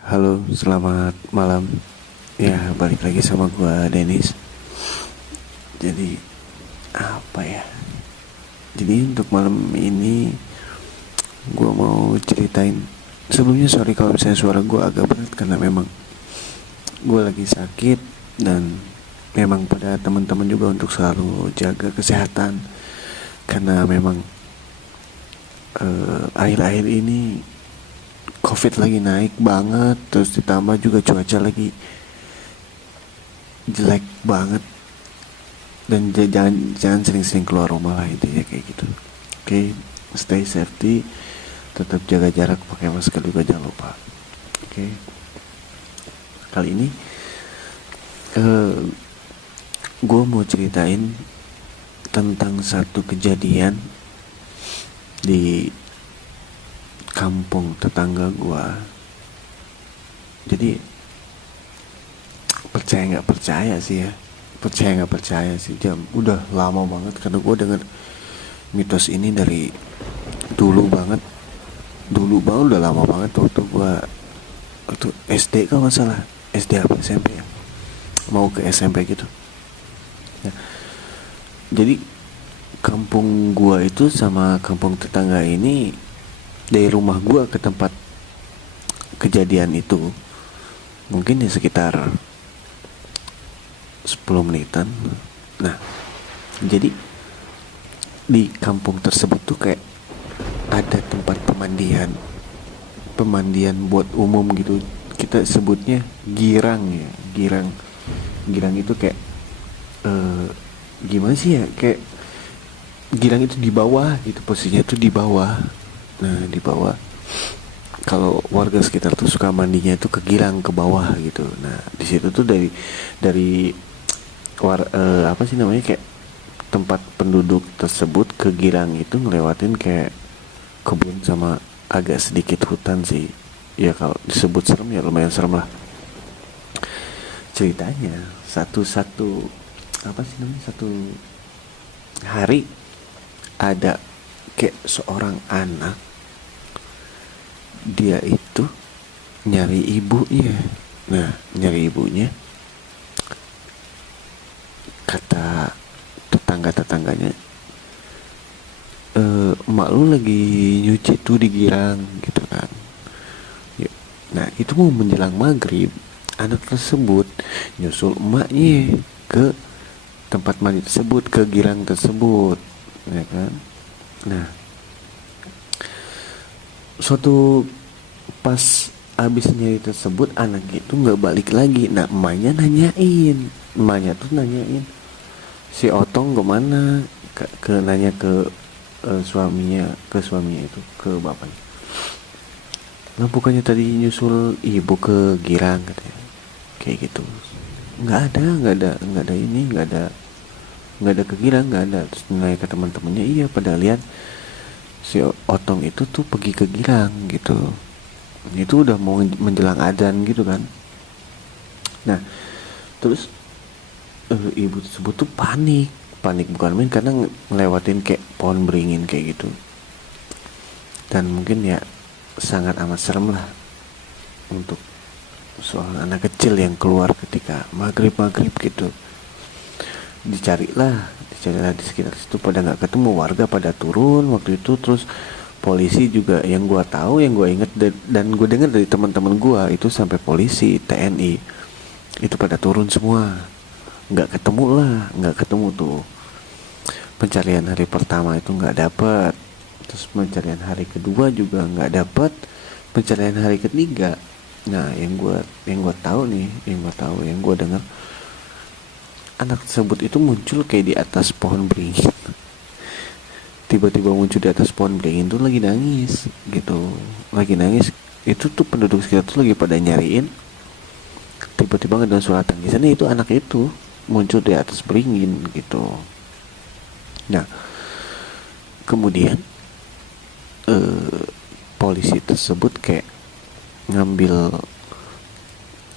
Halo, selamat malam. Ya, balik lagi sama gua Dennis. Jadi apa ya? Jadi untuk malam ini gua mau ceritain. Sebelumnya sorry kalau misalnya suara gua agak berat karena memang gua lagi sakit dan memang pada teman-teman juga untuk selalu jaga kesehatan karena memang akhir-akhir ini COVID lagi naik banget, terus ditambah juga cuaca lagi jelek banget dan jangan sering-sering keluar rumah lah, intinya kayak gitu. Oke, stay safety, tetap jaga jarak, pakai masker juga jangan lupa. Oke, kali ini gue mau ceritain tentang satu kejadian di kampung tetangga gue. Jadi percaya nggak percaya sih ya, percaya nggak percaya sih, jam udah lama banget karena gue denger mitos ini dari dulu banget udah lama banget waktu SD kalau nggak salah, SD apa SMP ya, mau ke SMP gitu ya. Jadi kampung gua itu sama kampung tetangga ini, dari rumah gua ke tempat kejadian itu mungkin ya sekitar 10 menitan. Nah, jadi di kampung tersebut tuh kayak ada tempat pemandian buat umum gitu. Kita sebutnya girang ya, girang itu kayak gimana sih ya, kayak girang itu di bawah gitu, posisinya tuh di bawah. Nah, di bawah, kalau warga sekitar tuh suka mandinya itu ke girang ke bawah gitu. Nah, di situ tuh dari apa sih namanya, kayak tempat penduduk tersebut ke girang itu ngelewatin kayak kebun sama agak sedikit hutan sih. Ya kalau disebut serem ya lumayan serem lah. Ceritanya satu apa sih namanya, satu hari ada kayak seorang anak, dia itu nyari ibunya. Nah, nyari ibunya, kata tetangga-tetangganya, emak lu lagi nyuci tuh di girang gitu kan. Nah, itu mau menjelang maghrib, anak tersebut nyusul emaknya ke tempat mandi tersebut, ke girang tersebut, ya kan. Nah, suatu pas abis nyari tersebut, anak itu nggak balik lagi. Nah, emaknya tuh nanyain si Otong kemana, nanya ke suaminya itu, ke bapaknya. Lah, bukannya tadi nyusul ibu ke girang katanya, kayak gitu. Nggak ada ke girang, nggak ada. Terus nanya ke teman-temannya, iya pada lihat si Otong itu tuh pergi ke girang gitu. Itu udah mau menjelang adzan gitu kan. Nah, terus ibu tersebut tuh panik bukan main, karena ngelewatin kayak pohon beringin kayak gitu. Dan mungkin ya sangat amat serem lah untuk seorang anak kecil yang keluar ketika maghrib gitu. Dicarilah di sekitar situ, pada nggak ketemu, warga pada turun waktu itu. Terus polisi juga, yang gue tahu, yang gue inget dan gue dengar dari teman-teman gue itu, sampai polisi TNI itu pada turun semua. Nggak ketemu tuh. Pencarian hari pertama itu nggak dapet, terus pencarian hari kedua juga nggak dapet, pencarian hari ketiga. Nah, yang gue dengar, anak tersebut itu muncul kayak di atas pohon beringin. Tiba-tiba muncul di atas pohon beringin tuh lagi nangis gitu, lagi nangis. Itu tuh penduduk sekitar tuh lagi pada nyariin, tiba-tiba ngedengar suara tangisannya, itu anak itu muncul di atas beringin gitu. Nah, kemudian polisi tersebut kayak ngambil,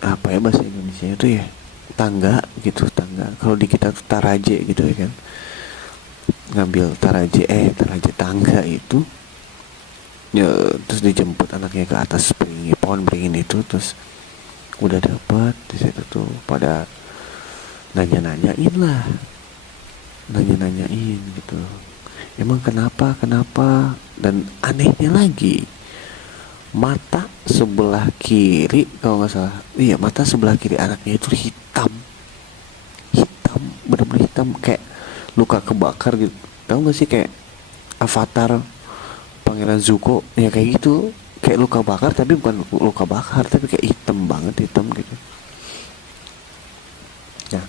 apa ya bahasa Indonesia itu ya, tangga gitu, tangga kalau di kita tuh taraje gitu ya kan. Ngambil taraje tangga itu, ya, terus dijemput anaknya ke atas pohon beringin itu, terus udah dapat di situ tuh pada nanya-nanyain lah, nanya-nanyain gitu, emang kenapa kenapa. Dan anehnya lagi, mata sebelah kiri kalau nggak salah, iya, mata sebelah kiri anaknya itu hitam, hitam, bener-bener hitam, kayak luka kebakar gitu. Tahu nggak sih kayak Avatar Pangeran Zuko ya, kayak gitu, kayak luka bakar tapi bukan luka bakar, tapi kayak hitam banget, hitam gitu. Nah,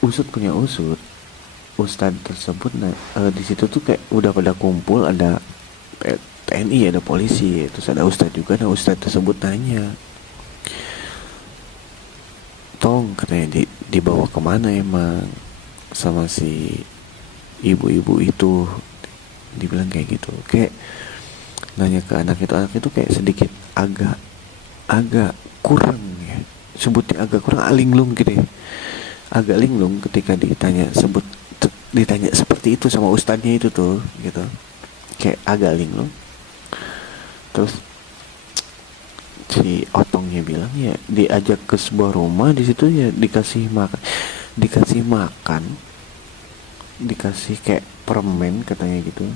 usut punya usut, ustadz tersebut, nah, di situ tuh kayak udah pada kumpul, ada TNI, ada polisi, terus ada ustadz juga. Nah, ustadz tersebut nanya, tong, katanya, dibawa kemana emang sama si ibu-ibu itu, dibilang kayak gitu, kayak nanya ke anak itu kayak sedikit agak agak kurang ya, sebutnya agak kurang, linglung gitu ya, agak linglung ketika ditanya seperti itu sama ustadznya itu tuh gitu, kayak agak linglung. Terus si otongnya bilang ya diajak ke sebuah rumah, di situ ya dikasih makan, dikasih kayak permen katanya gitu.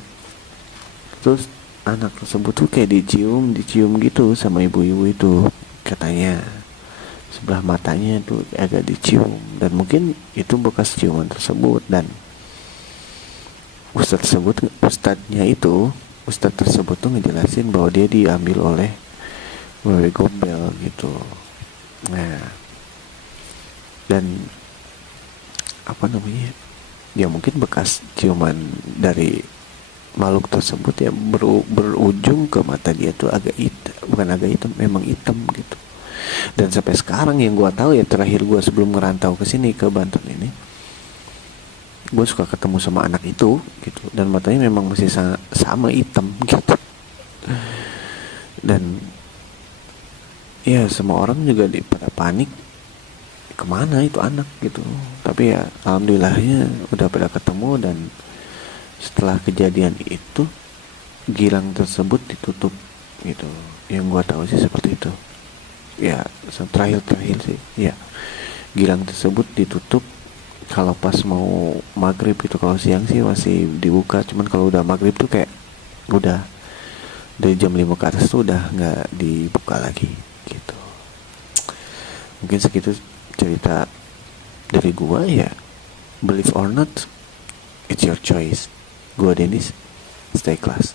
Terus anak tersebut tuh kayak dicium gitu sama ibu-ibu itu katanya, sebelah matanya tuh agak dicium, dan mungkin itu bekas ciuman tersebut. Dan ustadz tersebut tuh ngejelasin bahwa dia diambil oleh wewe gombel gitu. Nah, dan apa namanya, ya mungkin bekas ciuman dari makhluk tersebut ya berujung ke mata dia tuh agak hitam, bukan agak hitam, memang hitam gitu. Dan sampai sekarang yang gue tahu ya, terakhir gue sebelum ngerantau ke sini, ke Banten ini, gue suka ketemu sama anak itu gitu, dan matanya memang masih sama hitam gitu. Dan ya semua orang juga pada panik, kemana itu anak gitu. Tapi ya alhamdulillahnya udah pada ketemu, dan setelah kejadian itu gilang tersebut ditutup gitu. Yang gua tahu sih seperti itu ya, terakhir sih ya, gilang tersebut ditutup kalau pas mau maghrib gitu. Kalau siang sih masih dibuka, cuman kalau udah maghrib tuh kayak udah dari jam 5 ke atas tuh udah nggak dibuka lagi gitu. Mungkin segitu cerita dari gua ya. Believe or not, it's your choice. Gua Dennis, stay class.